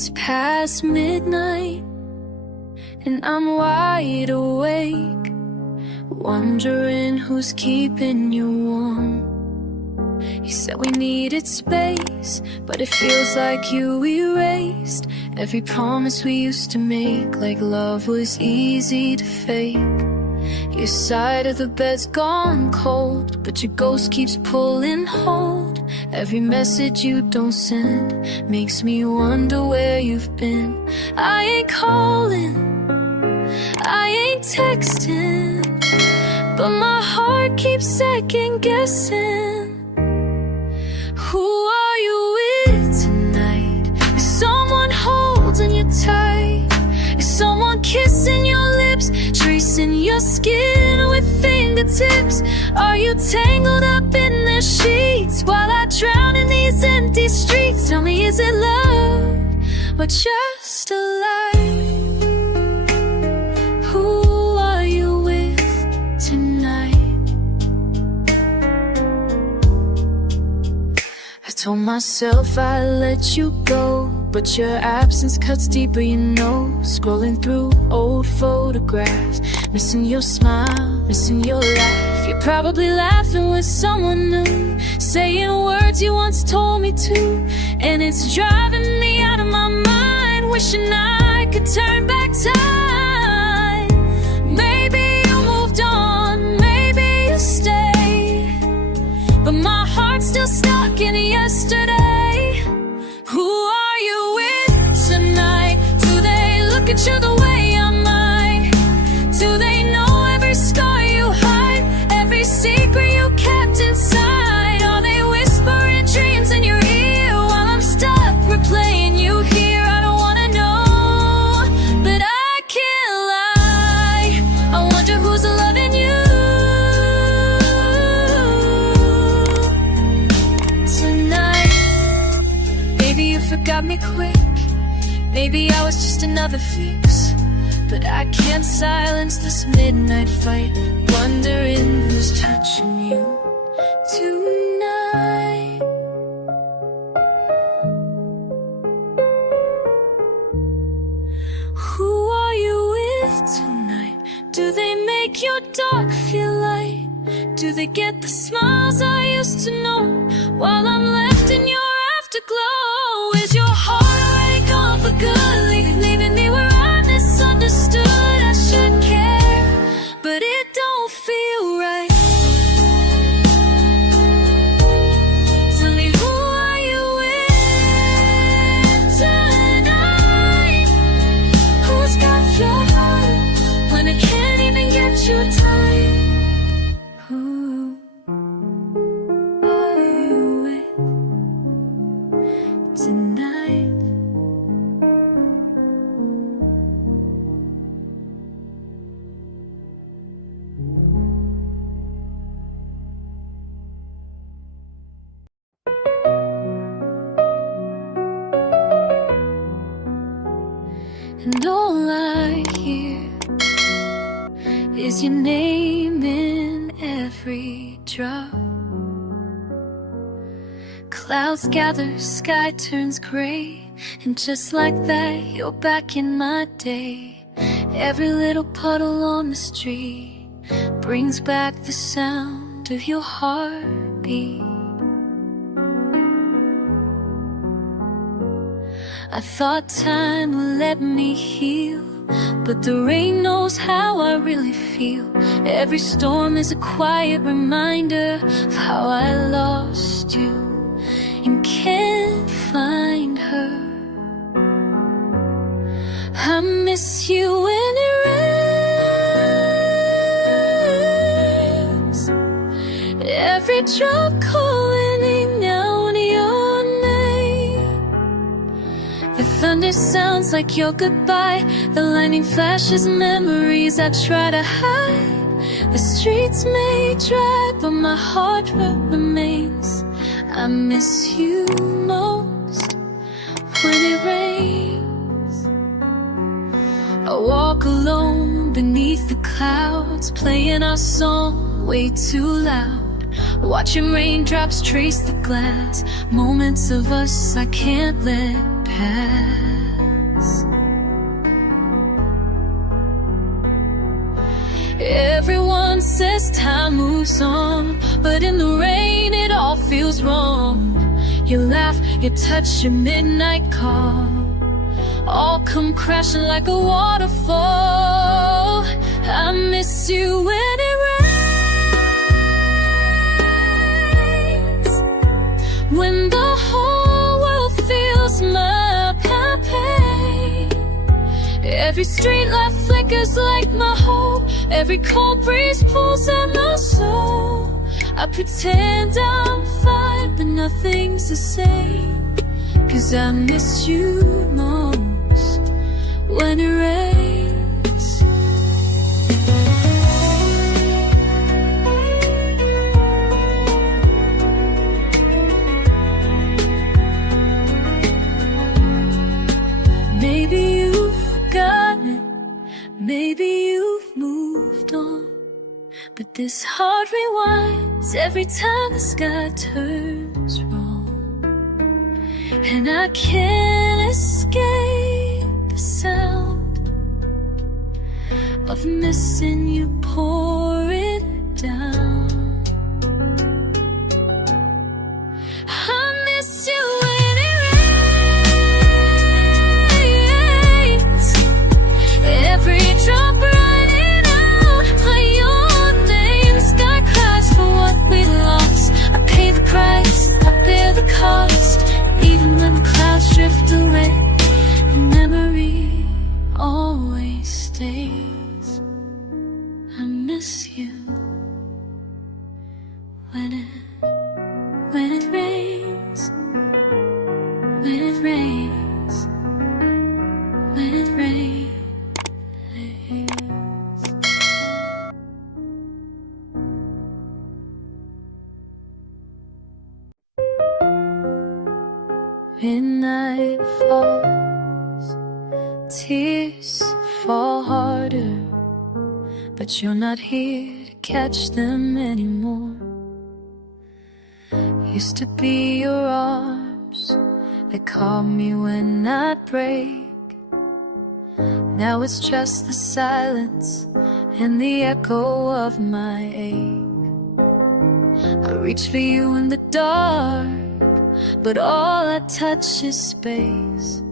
It's past midnight and I'm wide awake, wondering who's keeping you warm. You said we needed space, but it feels like you erased every promise we used to make, like love was easy to fake. Your side of the bed's gone cold, but your ghost keeps pulling hold. Every message you don't send makes me wonder where you've been. I ain't calling, I ain't texting, but my heart keeps second guessing. Who are you with tonight? Is someone holding you tight? Is someone kissing your lips, tracing your skin with fingertips? Are you tangled up in the sheets while I drown in these empty streets? Tell me, is it love or just a lie? Who are you with tonight? I told myself I'd let you go, but your absence cuts deeper, you know. Scrolling through old photographs, missing your smile, missing your laugh. You're probably laughing with someone new, saying words you once told me to. And it's driving me out of my mind, wishing I could turn back time. Maybe you moved on, maybe you stay, but my heart's still stuck in yesterday. Who are you with tonight? Do they look at you the way I might? Do they know every scar you hide, every secret you kept inside? Are they whispering dreams in your ear while I'm stuck replaying you here? I don't wanna know, but I can't lie. I wonder who's loving you tonight. Maybe you forgot me quick, maybe I was just another fix, but I can't silence this midnight fight, wondering who's touching you tonight. Who are you with tonight? Do they make your dark feel light? Do they get the smiles I used to know while I'm left in your afterglow? Is your heart already gone for good, leaving me where I misunderstood? I should care, but it don't feel right. Tell me, who are you with tonight? Who's got your heart when I can't even get your time? Who are you with tonight? And all I hear is your name in every drop. Clouds gather, sky turns gray, and just like that, you're back in my day. Every little puddle on the street brings back the sound of your heartbeat. I thought time would let me heal, but the rain knows how I really feel. Every storm is a quiet reminder of how I lost you and can't find her. I miss you when it rains, every drop calling out your name. The thunder sounds like your goodbye, the lightning flashes memories I try to hide. The streets may dry, but my heart remains. I miss you most when it rains. I walk alone beneath the clouds, playing our song way too loud, watching raindrops trace the glass, moments of us I can't let pass. Everyone says time moves on, but in the rain it all feels wrong. You laugh, you touch your midnight call, all come crashing like a waterfall. I miss you when it rains, when the whole world feels my pain. Every street light flickers like my hope, every cold breeze pulls at my soul. I pretend I'm fine, but nothing's the same, 'cause I miss you most when it rains. Maybe you've forgotten, maybe you've moved on, but this heart rewinds every time the sky turns wrong. And I can't escape the sound of missing you pouring down. I miss you when it rains, every drop running out on your name. The sky cries for what we lost. I pay the price, I bear the cost. Even when the clouds drift away, the memory always stays. I miss you when it rains, when it rains, when it rains. Midnight falls, tears fall harder, but you're not here to catch them anymore. Used to be your arms that caught me when I'd break. Now it's just the silence and the echo of my ache. I reach for you in the dark, but all I touch is space.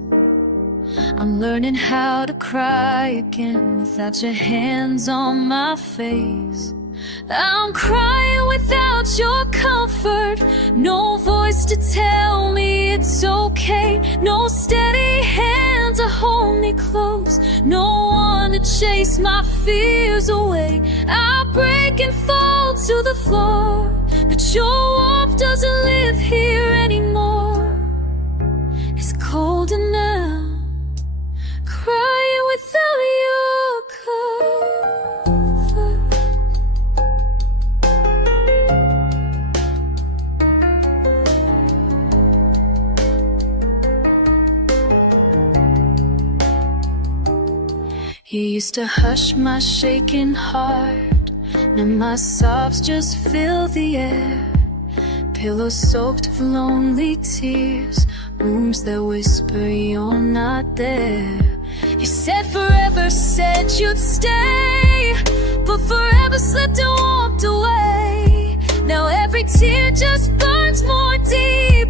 I'm learning how to cry again without your hands on my face. I'm crying without your comfort, no voice to tell me it's okay, no steady hand to hold me close, no one to chase my fears away. I break and fall to the floor, but your warmth doesn't live here anymore. It's colder now, crying without your comfort. You used to hush my shaking heart, now my sobs just fill the air. Pillows soaked with lonely tears, rooms that whisper you're not there. You said forever, said you'd stay, but forever slipped and walked away. Now every tear just burns more deep,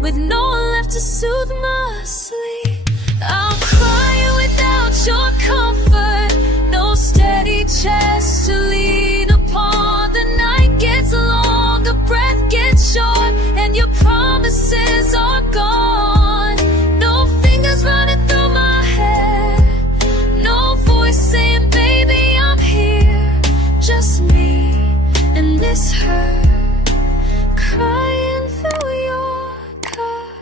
with no one left to soothe my sleep. I'm crying without your comfort, no steady chest to lean upon. The night gets long, a breath gets short, and your promises are gone. No fingers running through my hair, no voice saying, baby, I'm here. Just me and this hurt, crying through your comfort.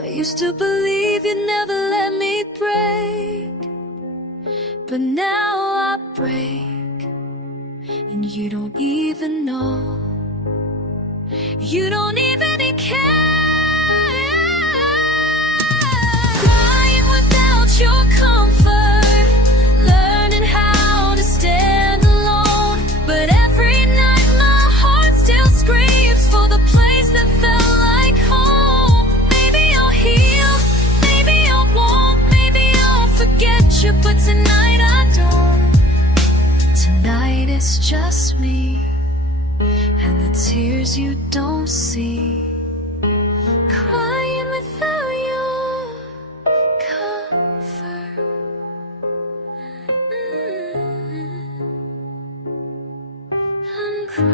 I used to believe you'd never let me break, but now I break, and you don't even know. You don't even care. Crying without your comfort, learning how to stand alone, but every night my heart still screams. tears you don't see, crying without your comfort. I'm crying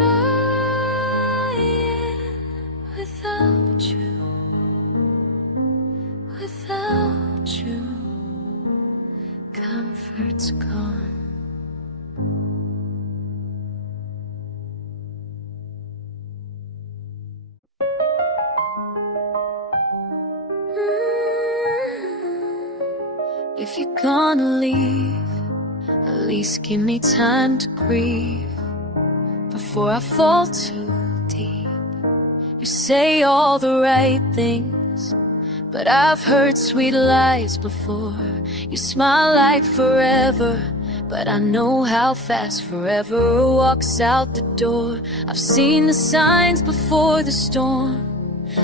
without you, without you. Comfort's gone. If you're gonna leave, at least give me time to grieve before I fall too deep. You say all the right things, but I've heard sweet lies before. You smile like forever, but I know how fast forever walks out the door. I've seen the signs before the storm,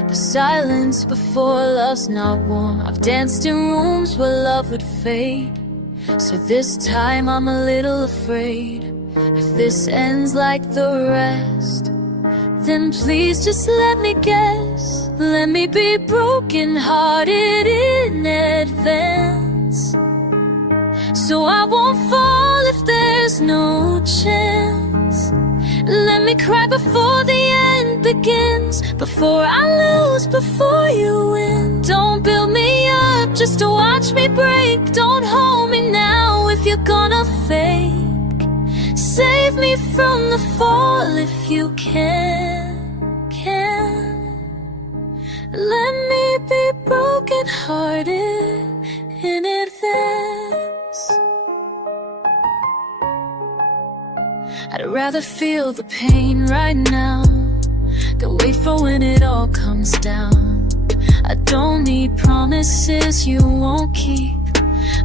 the silence before love's not warm. I've danced in rooms where love would fade, so this time I'm a little afraid. If this ends like the rest, then please just let me guess. Let me be broken-hearted in advance, so I won't fall if there's no chance. Let me cry before the end begins, before I lose, before you win. Don't build me up just to watch me break. Don't hold me now if you're gonna fake. Save me from the fall if you can. Let me be broken-hearted in advance. I'd rather feel the pain right now than wait for when it all comes down. I don't need promises you won't keep.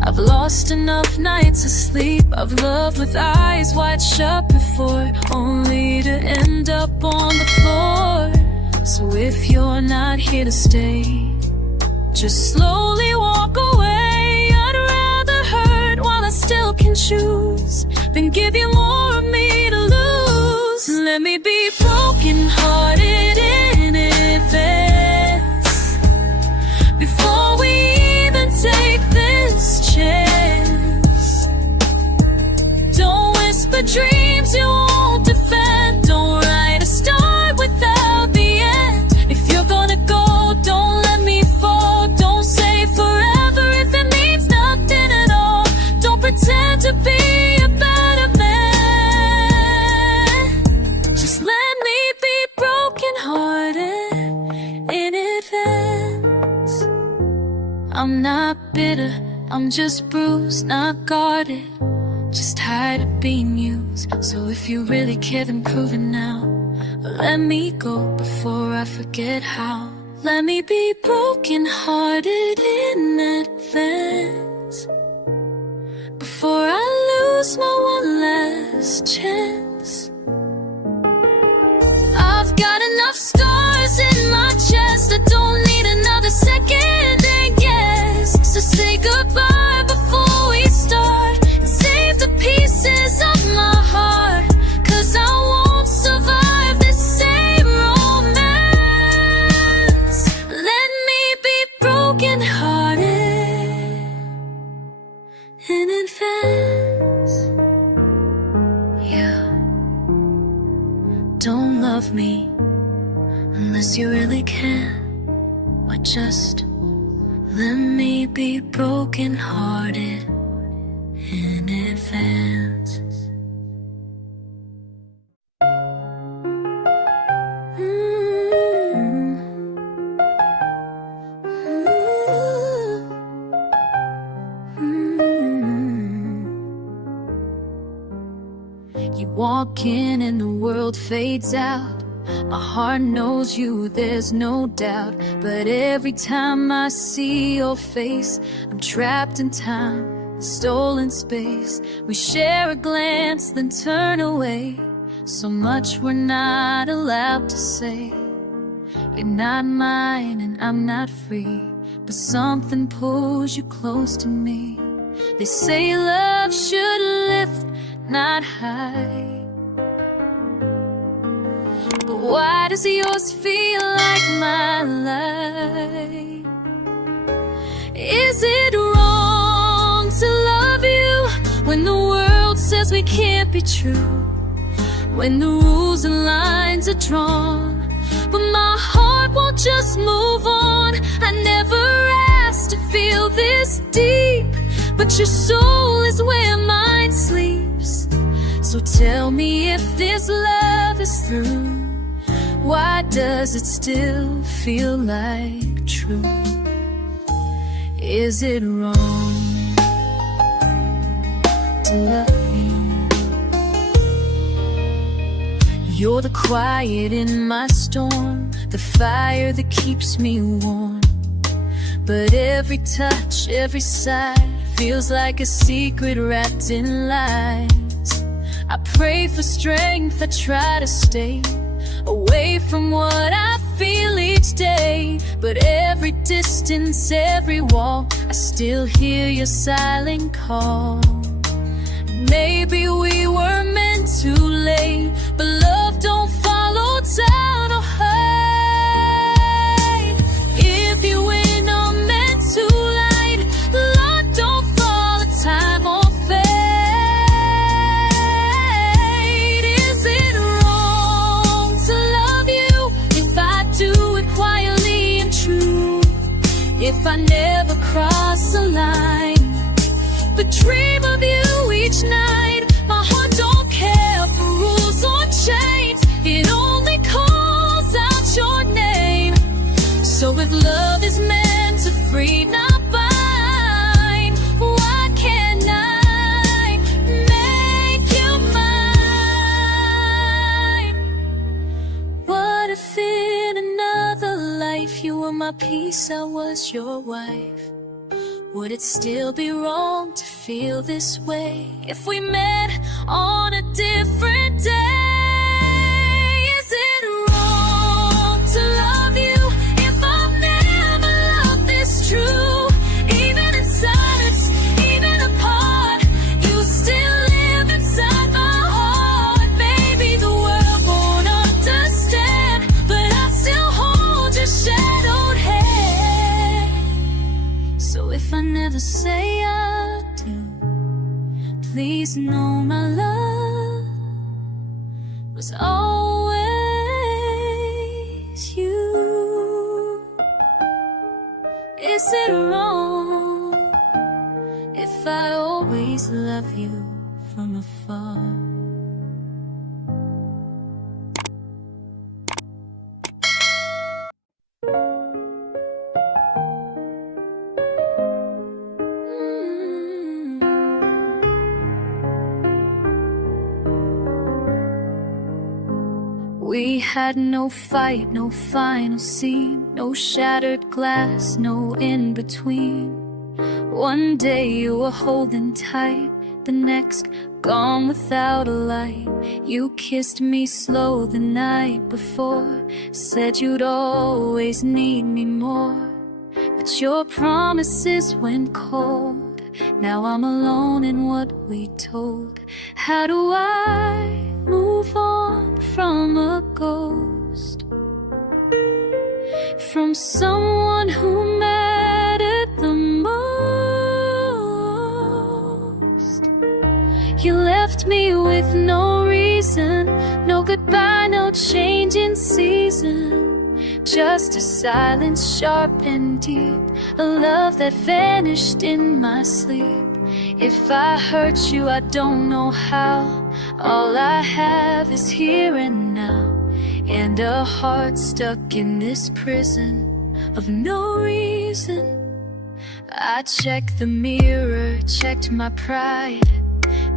I've lost enough nights of sleep. I've loved with eyes wide shut before, only to end up on the floor. So if you're not here to stay, just slowly walk away. I'd rather hurt while I still can choose than give you more of me to lose. Let me be broken-hearted in advance, before we even take this chance. Don't whisper dreams you won't defend. Don't write a story without the end. If you're gonna go, don't let me fall. Don't say forever if it means nothing at all. Don't pretend to be a better man. Just let me be broken-hearted in advance. I'm not bitter, I'm just bruised, not guarded, just tired of being used. So if you really care, then prove it now. Let me go before I forget how. Let me be broken-hearted in advance, before I lose my one last chance. I've got enough scars in my chest, I don't need another second guess. So say goodbye before we start, and save the pieces of my heart, 'cause I won't survive this same romance. Let me be broken-hearted in advance. Yeah. Don't love me unless you really can, or just let me be broken-hearted in advance. You walk in and the world fades out. My heart knows you, there's no doubt. But every time I see your face, I'm trapped in time, stolen space. We share a glance, then turn away. So much we're not allowed to say. You're not mine and I'm not free, but something pulls you close to me. They say love should lift, not hide. but why does yours feel like my life? Is it wrong to love you when the world says we can't be true? When the rules and lines are drawn, but my heart won't just move on. I never asked to feel this deep, but your soul is where mine sleeps. So tell me if this love is through. Why does it still feel like true? Is it wrong to love you? You're the quiet in my storm, the fire that keeps me warm. But every touch, every sigh feels like a secret wrapped in lies. I pray for strength, I try to stay away from what I feel each day. But every distance, every wall, I still hear your silent call. Maybe we were meant to lay, but love don't follow down or hide. If you win or meant to light, love don't fall a time or fade. Is it wrong to love you if I do it quietly and true? If I never cross the line, but dream of you each night? My heart don't care for rules or chains, it only calls out your name. So if love is meant to free, not bind, why can't I make you mine? What if in another life you were my peace, I was your wife? Would it still be wrong to feel this way if we met on a different day? Is it wrong to love you if I've never loved this true? Even in silence, even apart, you still live inside my heart. Maybe the world won't understand, but I still hold your shadowed hand. So if I never say I do, please know my love was always you. Is it wrong if I always love you from afar? We had no fight, no final scene, no shattered glass, no in-between. One day you were holding tight, the next gone without a light. You kissed me slow the night before, said you'd always need me more. But your promises went cold, now I'm alone in what we told. How do I move on from a ghost, from someone who mattered the most? You left me with no reason, no goodbye, no change in season, just a silence sharp and deep, a love that vanished in my sleep. If I hurt you, I don't know how. All I have is here and now, and a heart stuck in this prison of no reason. I checked the mirror, checked my pride,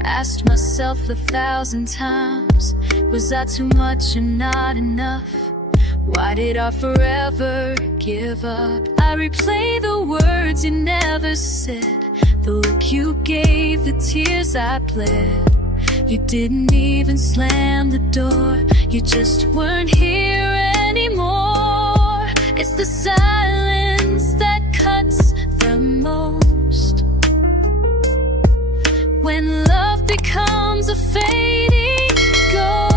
asked myself 1,000 times, was I too much and not enough? Why did I forever give up? I replay the words you never said, the look you gave, the tears I bled. You didn't even slam the door, you just weren't here anymore. It's the silence that cuts the most, when love becomes a fading ghost.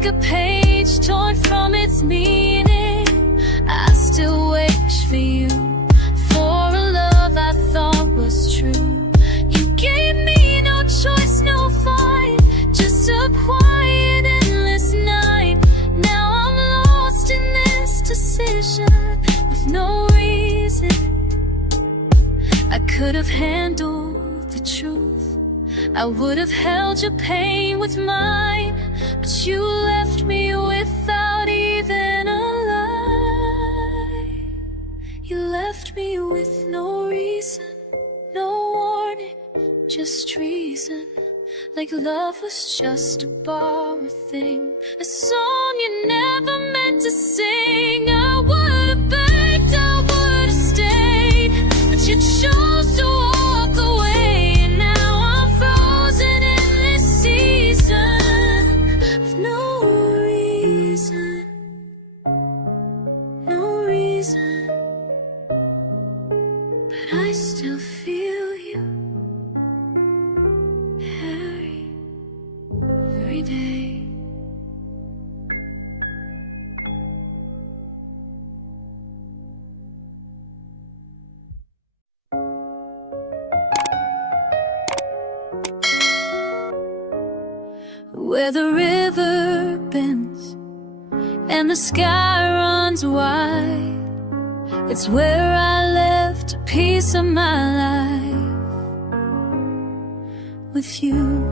like a page torn from its meaning. I still wish for you, for a love I thought was true. You gave me no choice, no fight, just a quiet, endless night. Now I'm lost in this decision with no reason. I could have handled the truth, I would have held your pain with mine, but you left me without even a lie. You left me with no reason, no warning, just treason. Like love was just a borrowed thing, a song you never meant to sing. I would have begged, I would have stayed, but you chose to walk away. And now I'm frozen in this season with no reason, no reason. But I still feel you every day. Where the river bends and the sky runs wide, it's where I left a piece of my life with you.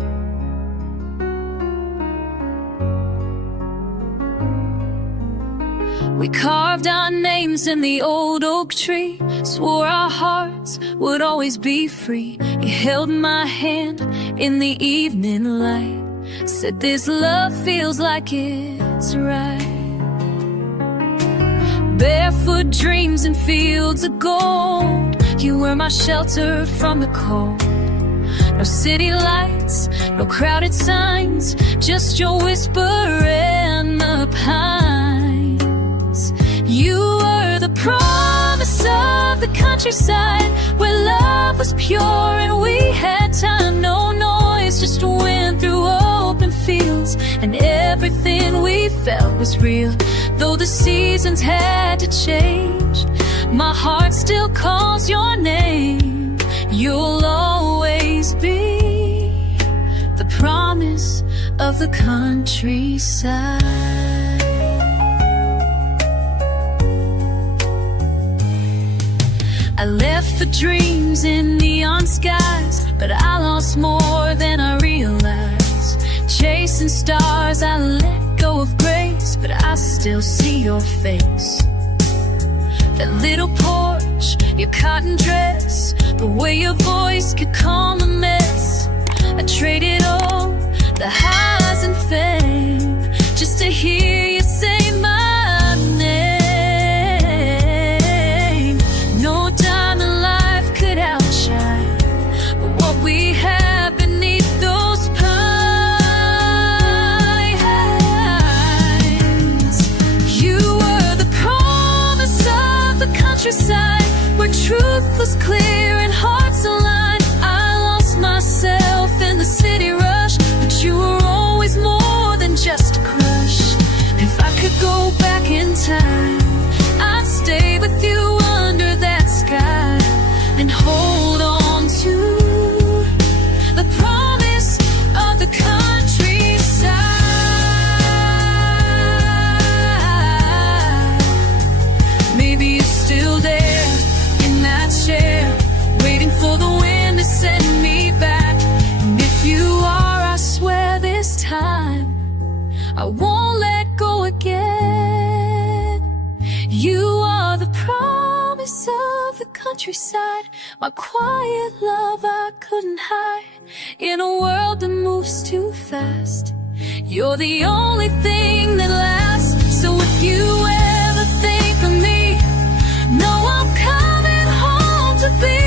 We carved our names in the old oak tree, swore our hearts would always be free. You held my hand in the evening light, said this love feels like it's right. Barefoot dreams in fields of gold, you were my shelter from the cold. No city lights, no crowded signs, just your whisper and the pines. You were the promise of the countryside, where love was pure and we had time. No noise, just wind through open fields, and everything we felt was real. Though the seasons had to change, my heart still calls your name. You'll always be the promise of the countryside. I left for dreams in neon skies, but I lost more than I realized. Chasing stars, I let go of grace, but I still see your face. That little porch, your cotton dress, the way your voice could calm a mess. I traded all the highs and fame just to hear you say my name. No diamond life could outshine what we have beneath those pines. You were the promise of the countryside, where truth was clear and hearts aligned. I lost myself in the city rush, but you were always more than just a crush. If I could go back in time, I'd stay with you under that sky and hold on to the promise of the countryside. Maybe you're still there in that chair, waiting for the wind to send me back. And if you are, I swear this time I won't let go again. You are the promise of the countryside, my quiet love I couldn't hide. In a world that moves too fast, you're the only thing that lasts. So if you ever think of me, know I'm coming home to be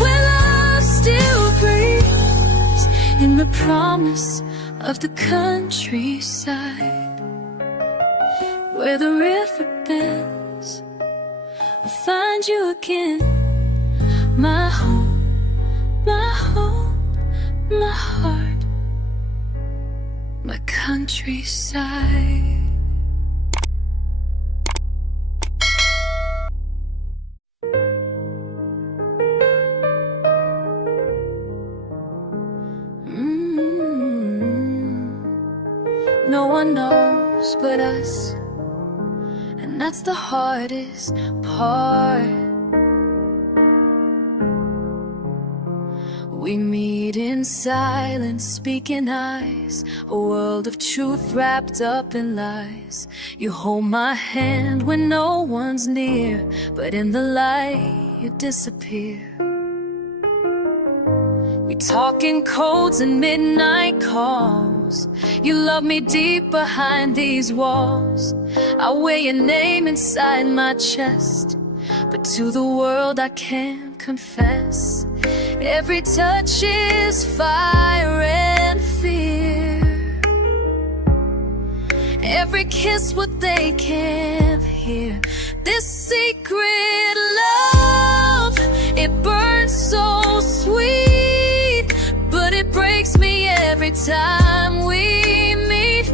where love still breathes, in the promise of the countryside. Where the river bends, I'll find you again. My home, my home, my heart, my country. countryside. No one knows but us, and that's the hardest part. We meet in silence, speaking eyes, a world of truth wrapped up in lies. You hold my hand when no one's near, but in the light you disappear. We talk in codes and midnight calls. You love me deep behind these walls. I wear your name inside my chest, but to the world I can't confess. Every touch is fire and fear. Every kiss what they can't hear. This secret love, it burns so sweet, but it breaks me every time we meet.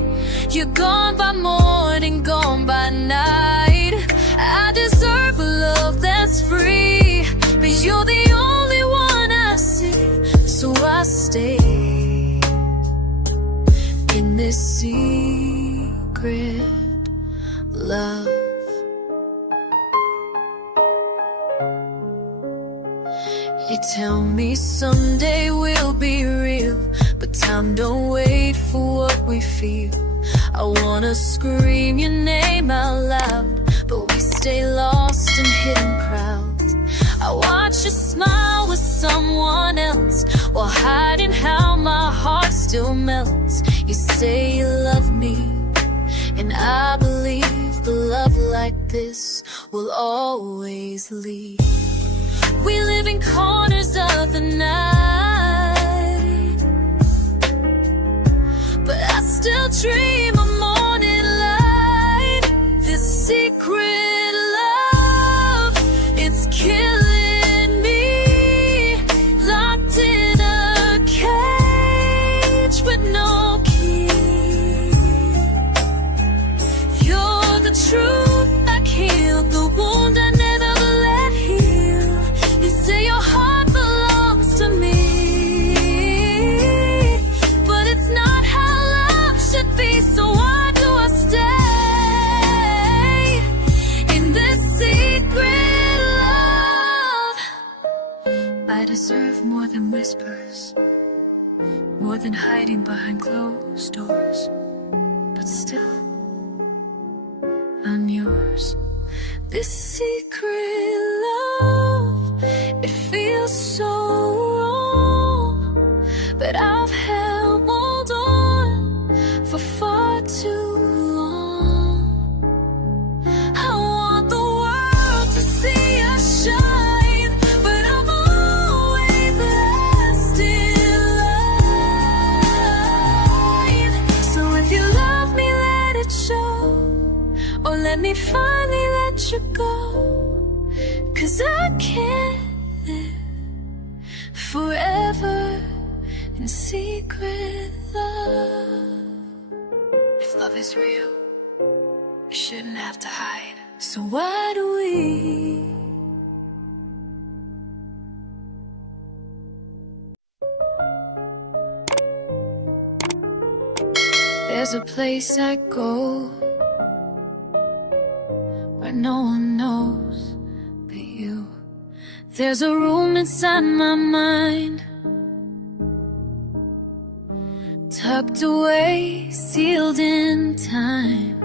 You're gone by morning, gone by night. I deserve a love that's free, but you're the only one I see. So I stay in this secret love. You tell me someday we'll be real, but time don't wait for what we feel. I wanna scream your name out loud, but we stay lost in hidden crowds. I watch you smile with someone else, while hiding how my heart still melts. You say you love me, and I believe the love like this will always leave. We live in corners of the night, but I still dream of morning light. This secret love, it's killing me. Locked in a cage with no key. You're the truth that healed the wound I never let heal. You say your heart belongs to me, but it's not how love should be. So why do I stay in this secret love? I deserve more than whispers, more than hiding behind closed doors, but still, I'm yours. This secret love, it feels so wrong, but I've held on for far too long. I want the world to see us shine, but I'm always last in line. So if you love me, let it show, or let me finally let you go. 'Cause I can't live forever in secret love. If love is real, we shouldn't have to hide. So why do we? There's a place I go where no one knows but you. There's a room inside my mind, tucked away, sealed in time.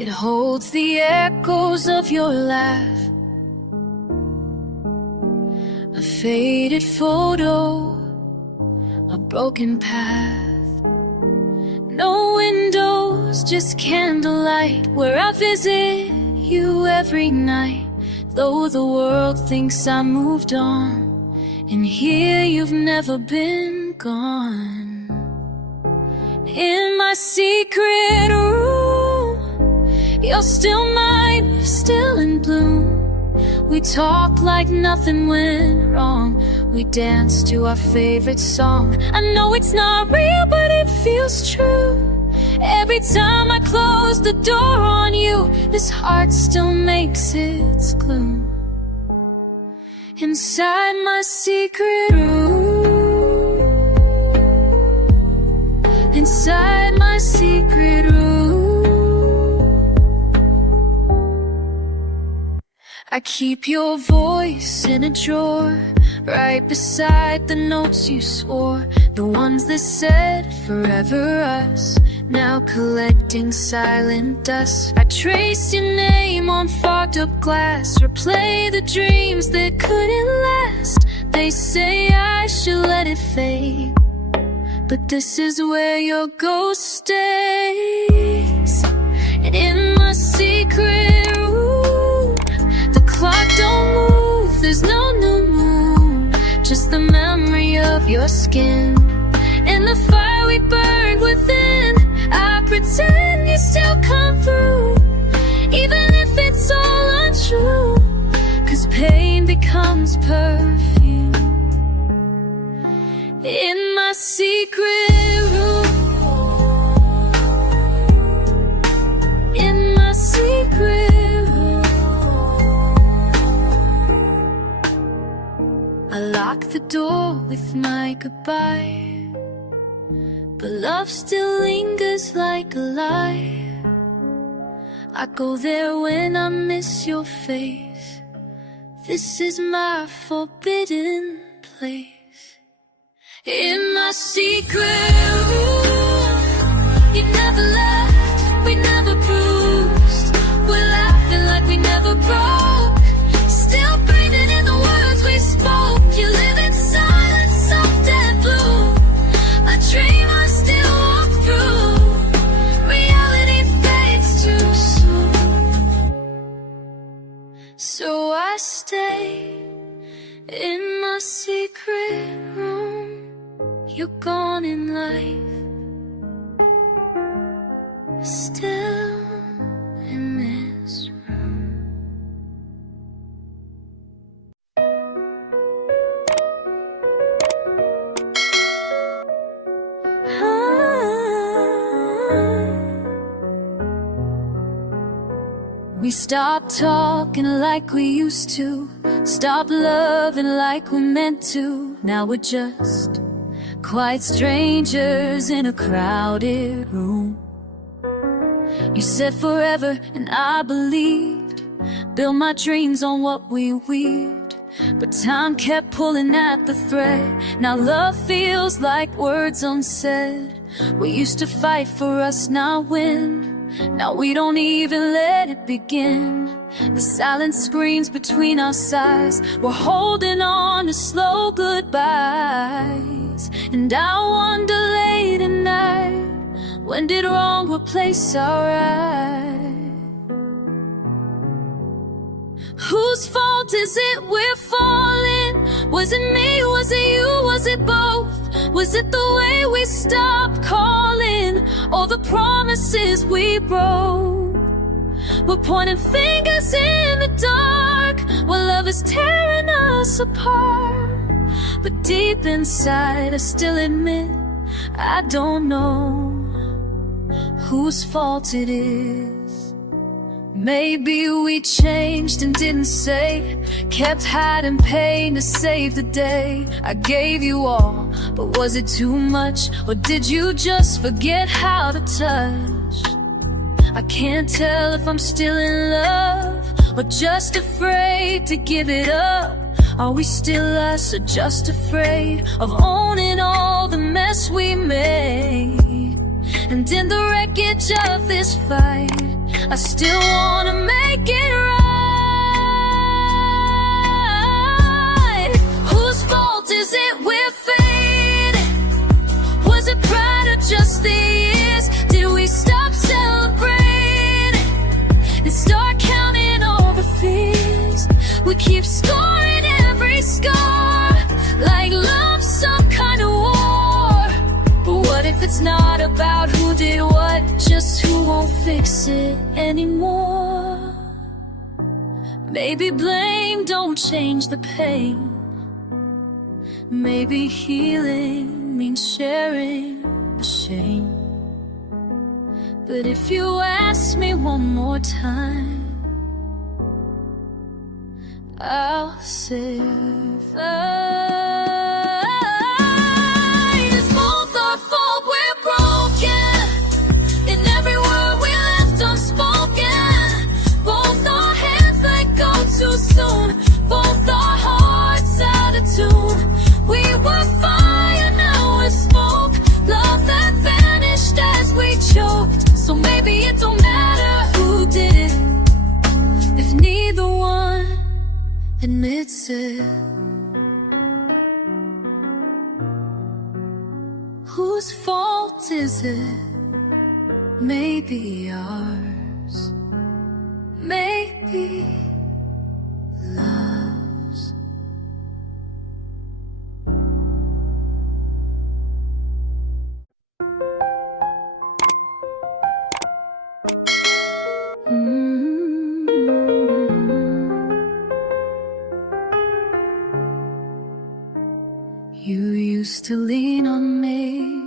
It holds the echoes of your laugh, a faded photo, a broken path. No windows, just candlelight, where I visit you every night. Though the world thinks I moved on, and here you've never been gone. In my secret room, you're still mine, we're still in bloom. We talk like nothing went wrong. We dance to our favorite song. I know it's not real, but it feels true. Every time I close the door on you, this heart still makes its gloom. Inside my secret room, inside my secret room, I keep your voice in a drawer, right beside the notes you swore, the ones that said forever us, now collecting silent dust. I trace your name on fogged up glass, replay the dreams that couldn't last. They say I should let it fade, but this is where your ghost stays. And in my secret room, the clock don't move, there's no new moon, just the memory of your skin and the fire we burned within. I pretend you still come through, even if it's all untrue, 'cause pain becomes perfume. In my secret room, in my secret room, I lock the door with my goodbye, but love still lingers like a lie. I go there when I miss your face. This is my forbidden place. In my secret room, you never left, we never bruised. We're laughing like we never broke, still breathing in the words we spoke. You live in silence, soft and blue. A dream I still walk through. Reality fades too soon, so I stay in my secret room. You're gone in life, still in this room. We stopped talking like we used to, stopped loving like we meant to. Now we're just quiet strangers in a crowded room. You said forever and I believed, built my dreams on what we weaved, but time kept pulling at the thread. Now love feels like words unsaid. We used to fight for us, now win. Now we don't even let it begin. The silence screams between our sighs. We're holding on to slow goodbyes. And I wonder late at night, when did wrong replace our right? Whose fault is it we're falling? Was it me, was it you, was it both? Was it the way we stopped calling, or the promises we broke? We're pointing fingers in the dark, while love is tearing us apart. But deep inside I still admit I don't know whose fault it is. Maybe we changed and didn't say, kept hiding pain to save the day. I gave you all, but was it too much? Or did you just forget how to touch? I can't tell if I'm still in love, or just afraid to give it up. Are we still us, or just afraid of owning all the mess we made? And in the wreckage of this fight, I still wanna make it right. Whose fault is it we're fading? Was it pride or just the years? Did we stop celebrating and start counting all the fears? We keep scoring every scar, like love's some kind of war. But what if it's not about who did what, just who won't fix it anymore? Maybe blame don't change the pain. Maybe healing means sharing the shame. But if you ask me one more time, I'll survive. It's both our fault, we're broken. In every word we left unspoken. Both our hands let go too soon. Both our hearts out of tune. We were fire, now we're smoke. Love that vanished as we choked. So maybe it don't matter who did it, if neither one admits it. Whose fault is it? Maybe ours. Maybe love's. You used to lean on me.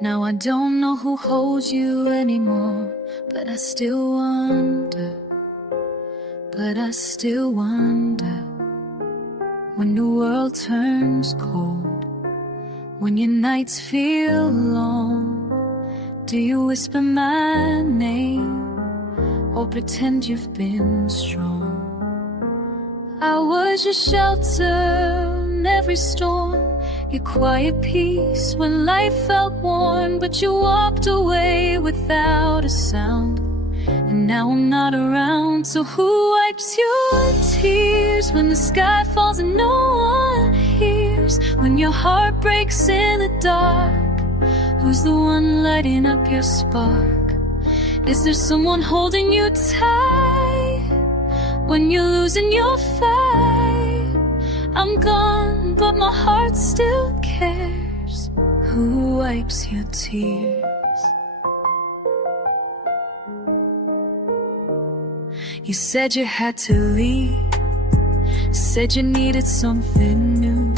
Now I don't know who holds you anymore. But I still wonder. But I still wonder. When the world turns cold, when your nights feel long, do you whisper my name or pretend you've been strong? I was your shelter in every storm, your quiet peace when life felt worn. But you walked away without a sound, and now I'm not around. So who wipes your tears when the sky falls and no one hears? When your heart breaks in the dark, who's the one lighting up your spark? Is there someone holding you tight when you're losing your fight? I'm gone, but my heart still cares. Who wipes your tears? You said you had to leave, said you needed something new.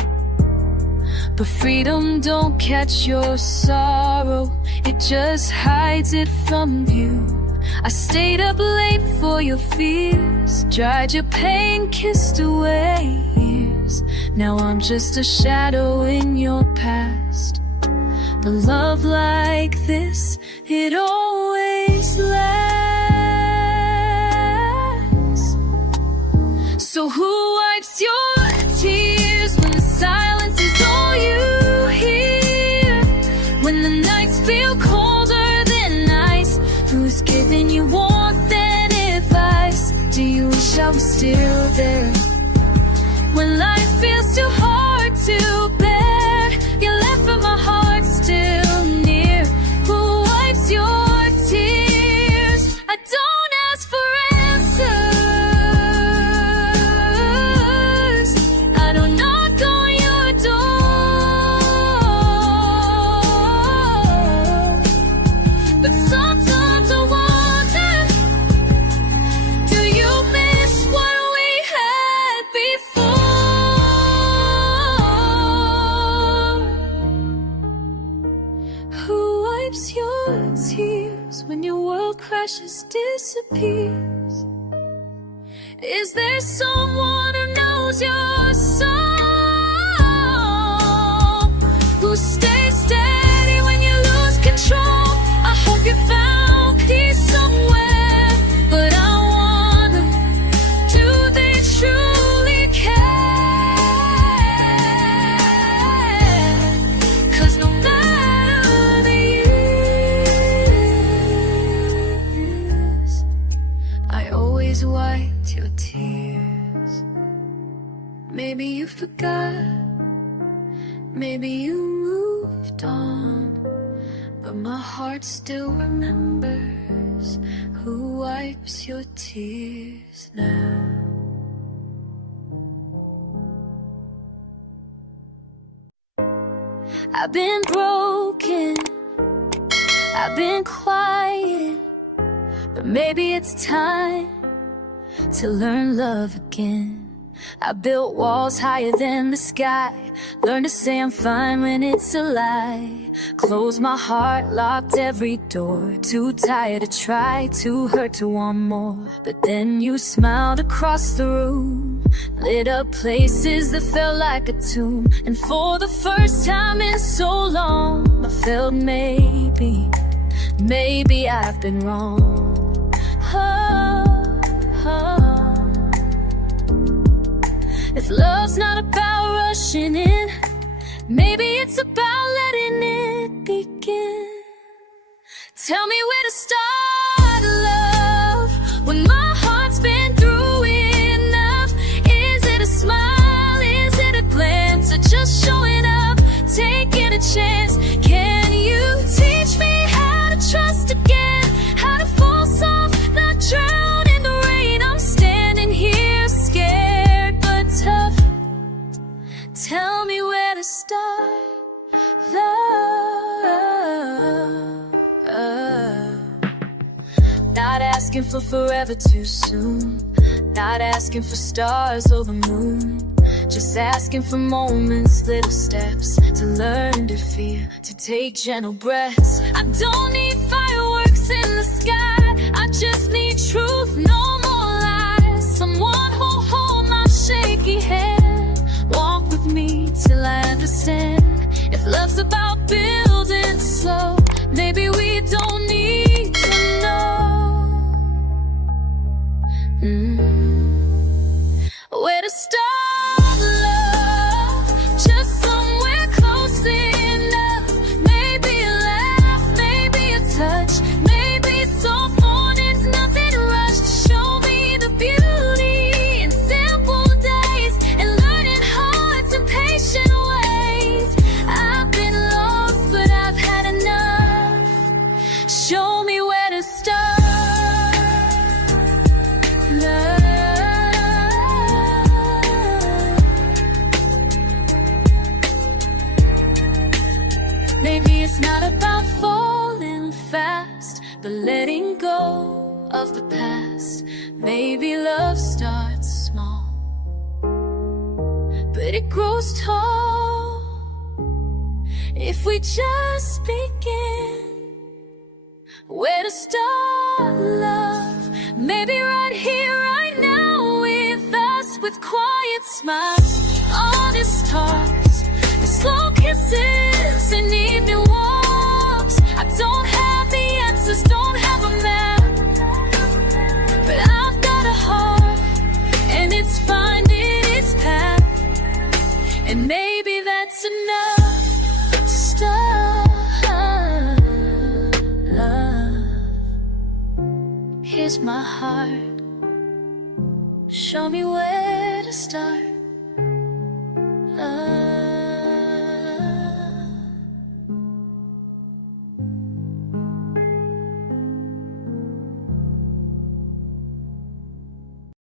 But freedom don't catch your sorrow, it just hides it from view. I stayed up late for your fears, dried your pain, kissed away years. Now I'm just a shadow in your past. But love like this, it always lasts. So who wipes your tears when the silence is all you hear? When the nights feel colder than ice, who's giving you warmth and advice? Do you wish I was still there? When life feels too hard to bear, you left but my heart still near. Who wipes your tears? I don't ask for answers, I don't knock on your door. But sometimes I wonder, do you miss what we had before? Who wipes your tears when your world crashes, disappears? Is there someone who knows your song, who stays steady when you lose control? I hope you found peace somewhere, but I wonder, do they truly care? 'Cause no matter the years, I always wiped your tears. Maybe you forgot, maybe you moved on, but my heart still remembers. Who wipes your tears now? I've been broken, I've been quiet, but maybe it's time to learn love again. I built walls higher than the sky, learned to say I'm fine when it's a lie. Closed my heart, locked every door, too tired to try, too hurt to want more. But then you smiled across the room, lit up places that felt like a tomb. And for the first time in so long, I felt maybe I've been wrong. If love's not about rushing in, maybe it's about letting it begin. Tell me where to start, love, when my heart's been through enough. Is it a smile, is it a glance, or just showing up, taking a chance? Can you teach me how to trust again, how to fall soft, not drown in the rain? I'm standing here scared but tough. Tell me where to start, love. Not asking for forever too soon, not asking for stars or the moon, just asking for moments, little steps to learn to feel, to take gentle breaths. I don't need fireworks in the sky, I just need truth, no more lies. Someone who'll hold my shaky hand, walk with me till I understand. If love's about building slow, maybe we don't need to know where to start, love. Just somewhere close enough. Maybe a laugh, maybe a touch, maybe soft mornings, nothing rushed. Show me the beauty in simple days and learning hearts in patient ways. I've been lost, but I've had enough. Show me where to start, love. Maybe it's not about falling fast, but letting go of the past. Maybe love starts small, but it grows tall if we just begin. Where to start, love? Maybe right here, right now, with us, with quiet smiles, honest talks, and slow kisses and evening walks. I don't have the answers, don't have a map, but I've got a heart, and it's finding its path. And maybe that's enough to start. Here's my heart, show me where to start.